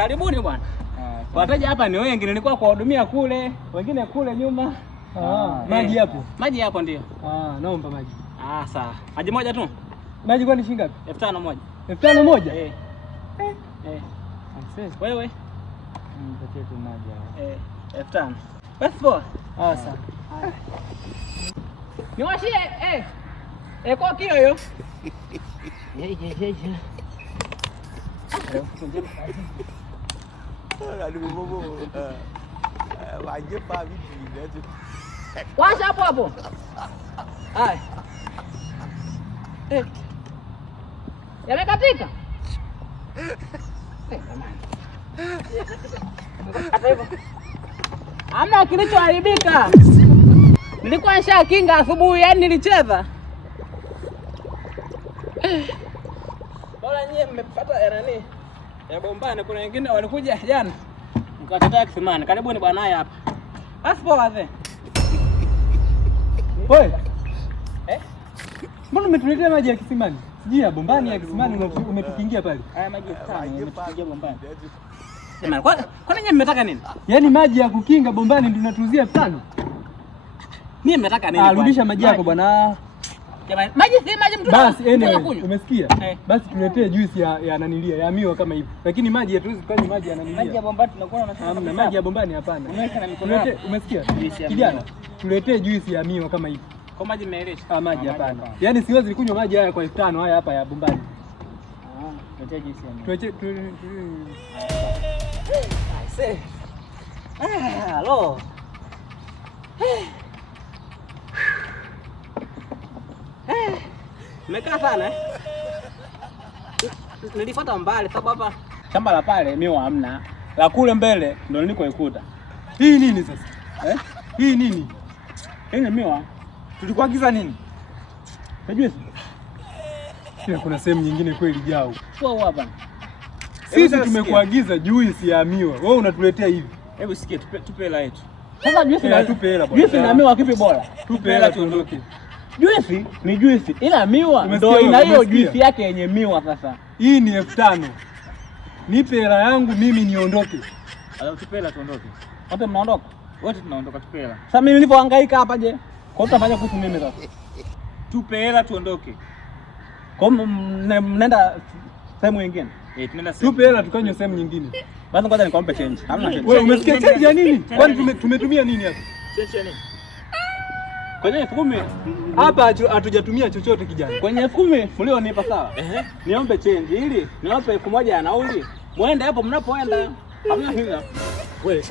Karibuni bwana. Wateja hapa ni wengi, nilikuwa kuwahudumia kule, wengine kule nyuma. Maji hapo? Maji hapo ndio. Naomba maji. Sawa. Maji moja tu? Maji kwani shilingi ngapi? 5,000 moja. 5,000 moja? Wewe? Nipatie tu maji hapo. 5,000. Basi poa. Sawa. Niwashie kwa kio hiyo. Washa hapo hapo. Hai. Yamekatika? Hata hivyo. Hamna kilichoharibika. Nilikuwa nishakinga asubuhi, yani nilicheza. Bora nyie mmepata nani? Ya bombani, kuna wengine walikuja jana. Nikawatetea kisimani. Karibuni bwana haya hapa. Basi poa wazee. Wewe. Mbona umetuletea maji ya kisimani? Sijui ya bombani ya kisimani umetukingia pale. Haya maji umetukingia bombani. Jamani, kwa nini mmetaka nini? Yaani maji ya kukinga bombani ndio tunatuzia 5,000. Mimi mmetaka nini? Rudisha maji yako bwana. Jamani, maji si maji mtu. Basi anyway, umesikia? Basi tuletee juice ya nanilia, ya miwa kama hivi. Lakini maji hatuwezi kufanya maji ya nanilia. Maji ya bombani tunakuwa tunasema maji ya bombani hapana. Unaweka na mikono yako. Umesikia? Kijana, tuletee juice ya miwa kama hivi. Kwa maji mmeelesha? Maji hapana. Yaani siwezi kunywa maji haya kwa 5,000 haya hapa ya bombani. Tuletee juice ya miwa. Tuletee. Hello. Nimekaa sana nilifuata mbali sababu hapa shamba la pale miwa hamna. La kule mbele ndio nilikoikuta. Hii nini sasa? Hii nini? Hii ni miwa. Tulikuagiza nini? Unajua sisi kuna sehemu nyingine kweli jao. Kwa hapa. Sisi tumekuagiza juice ya miwa. Wewe unatuletea hivi. Hebu sikia tupe hela yetu. Sasa juice na tupe hela bwana. Juice na miwa kipi bora? Tupe hela tuondoke. Juice ni juice. Ila miwa ndio ina hiyo juice yake yenye miwa sasa. Hii ni 5,000. Nipe hela yangu mimi niondoke. Tupe hela tuondoke. Wote mnaondoka? Wote tunaondoka, tupe hela. Sasa mimi nilipohangaika hapa je? Kwa nini utafanya kuhusu mimi sasa? Tupe hela tuondoke. Kwa mnaenda sehemu nyingine? Tunaenda sehemu. Tupe hela tukanywe sehemu nyingine. Basi ngoja nikwampe change. Hamna change. Wewe umesikia change ya nini? Kwani tumetumia nini hapa? Change ya nini? Kwenye 10,000 hapa hatujatumia chochote kijana. Kwenye 10,000 ulionipa sawa? Niombe change ili niwape 1,000 ya nauli. Muende hapo mnapoenda. Hamna hila. Wewe.